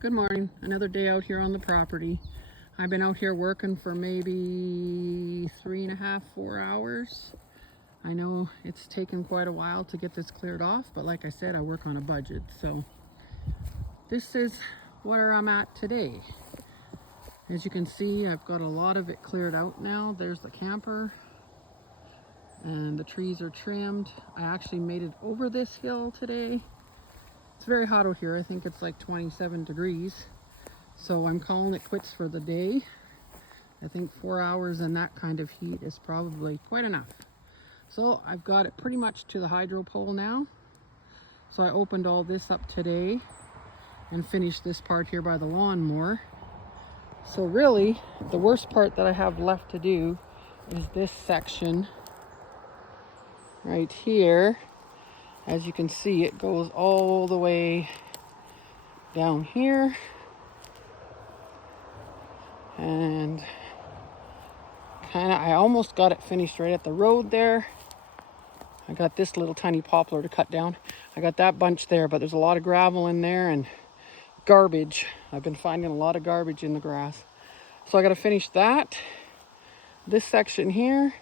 Good morning. Another day out here on the property. I've been out here working for maybe 3.5, 4 hours. I know it's taken quite a while to get this cleared off, but like I said, I work on a budget. So this is where I'm at today. As you can see, I've got a lot of it cleared out now. There's the camper and the trees are trimmed. I actually made it over this hill today. It's very hot out here. I think it's like 27 degrees. So I'm calling it quits for the day. I think 4 hours in that kind of heat is probably quite enough. So I've got it pretty much to the hydro pole now. So I opened all this up today and finished this part here by the lawnmower. So really, the worst part that I have left to do is this section right here. As you can see, it goes all the way down here. And I almost got it finished right at the road there. I got this little tiny poplar to cut down. I got that bunch there, but there's a lot of gravel in there and garbage. I've been finding a lot of garbage in the grass. So I got to finish that. This section here.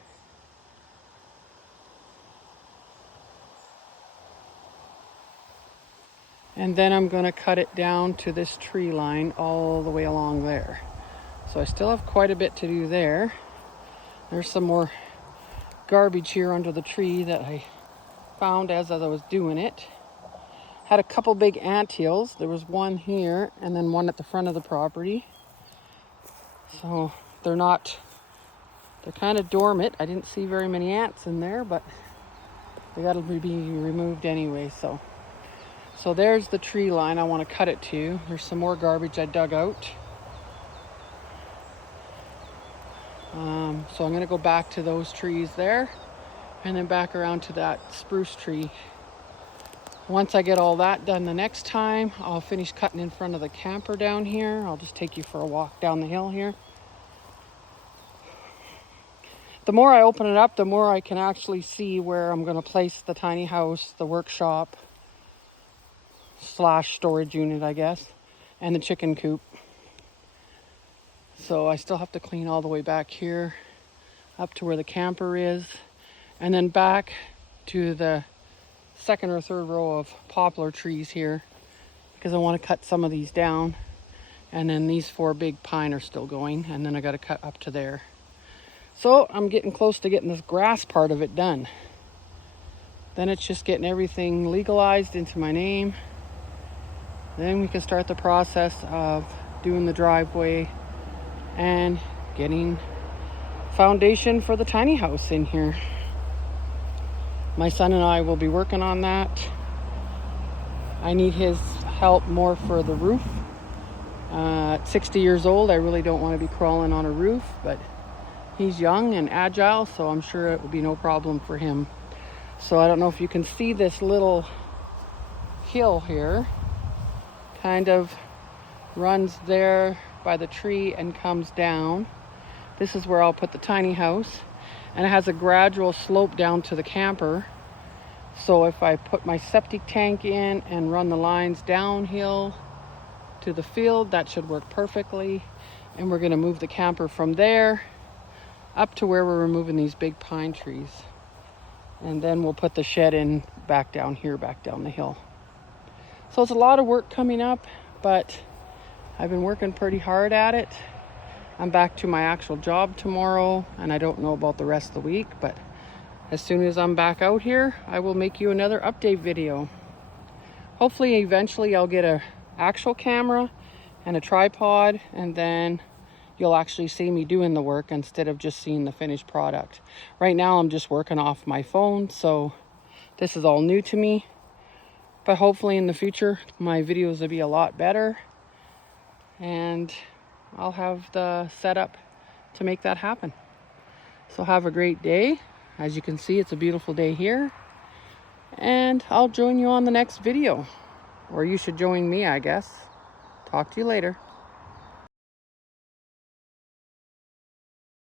And then I'm going to cut it down to this tree line all the way along there. So I still have quite a bit to do there. There's some more garbage here under the tree that I found as I was doing it. Had a couple big anthills. There was one here and then one at the front of the property. So they're kind of dormant. I didn't see very many ants in there, but they got to be removed anyway. So there's the tree line I want to cut it to. There's some more garbage I dug out. So I'm going to go back to those trees there and then back around to that spruce tree. Once I get all that done the next time, I'll finish cutting in front of the camper down here. I'll just take you for a walk down the hill here. The more I open it up, the more I can actually see where I'm going to place the tiny house, the workshop / storage unit, I guess, and the chicken coop. So I still have to clean all the way back here up to where the camper is, and then back to the second or third row of poplar trees here, because I want to cut some of these down, and then these 4 big pine are still going, and then I got to cut up to there. So I'm getting close to getting this grass part of it done. Then it's just getting everything legalized into my name. Then we can start the process of doing the driveway and getting foundation for the tiny house in here. My son and I will be working on that. I need his help more for the roof. At 60 years old, I really don't want to be crawling on a roof, but he's young and agile, so I'm sure it will be no problem for him. So I don't know if you can see this little hill here. Kind of runs there by the tree and comes down. This is where I'll put the tiny house, and it has a gradual slope down to the camper. So if I put my septic tank in and run the lines downhill to the field, that should work perfectly. And we're going to move the camper from there up to where we're removing these big pine trees. And then we'll put the shed in back down here, back down the hill. So it's a lot of work coming up, but I've been working pretty hard at it. I'm back to my actual job tomorrow, and I don't know about the rest of the week, but as soon as I'm back out here, I will make you another update video. Hopefully, eventually I'll get an actual camera and a tripod, and then you'll actually see me doing the work instead of just seeing the finished product. Right now, I'm just working off my phone, so this is all new to me. But hopefully in the future, my videos will be a lot better, and I'll have the setup to make that happen. So have a great day. As you can see, it's a beautiful day here, and I'll join you on the next video, or you should join me, I guess. Talk to you later.